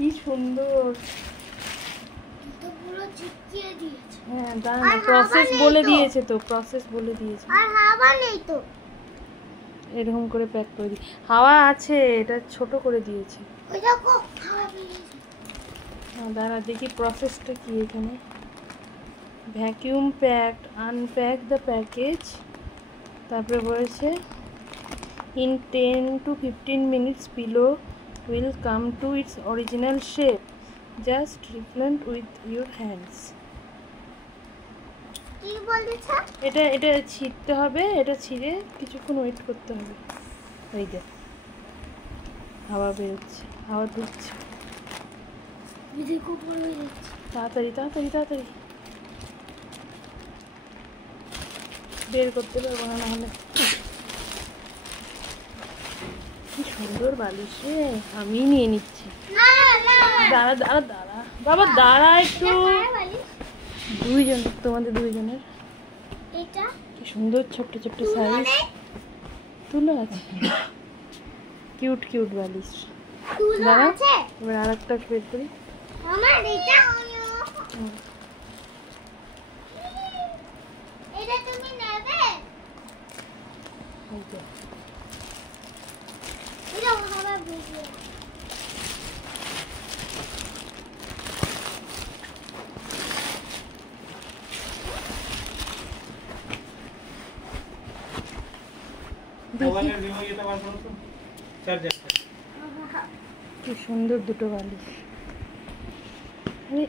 কি সুন্দর। হ্যাঁ দাঁড়া, প্রসেস বলে দিয়েছে তো, প্রসেস বলে দিয়েছে। আর হাওয়া নেই তো, এরকম করে প্যাক করে দি। হাওয়া আছে, এটা ছোট করে দিয়েছে। ওই দেখো হাওয়া বেরিয়েছে। দাঁড়া দেখি প্রসেসটা কি এখানে। Vacuum packed, unpack the package. তারপরে বলেছে in 10 to 15 minutes pillow will come to its original shape. Just refill with your hands. কি বলেছে? এটা ছিঁড়তে হবে, এটা ছিঁড়ে কিছুক্ষণ ওয়েট করতে হবে। এই দেখ হাওয়া বেরোচ্ছে, হাওয়া ঢুকছে। তাড়াতাড়ি তাড়াতাড়ি তাড়াতাড়ি বের করতে পারবো না, নাহলে। কি সুন্দর বালিশ রে, আমি নিয়ে নিচ্ছি। দাঁড়া দাঁড়া দাঁড়া বাবা, দাঁড়া একটু। দুইজন, তোমাদের দুইজনের। এটা কি সুন্দর ছোট্ট ছোট্ট সাইজ তুলো আছে, কিউট কিউট বালিশ। তুলো আছে। এবার আরেকটা বের করি। আমার এটা, এটা তুমি নেবে? এই যে এটা হাওয়া বেরিয়ে। কি সুন্দর দুটো বালিশ। আরে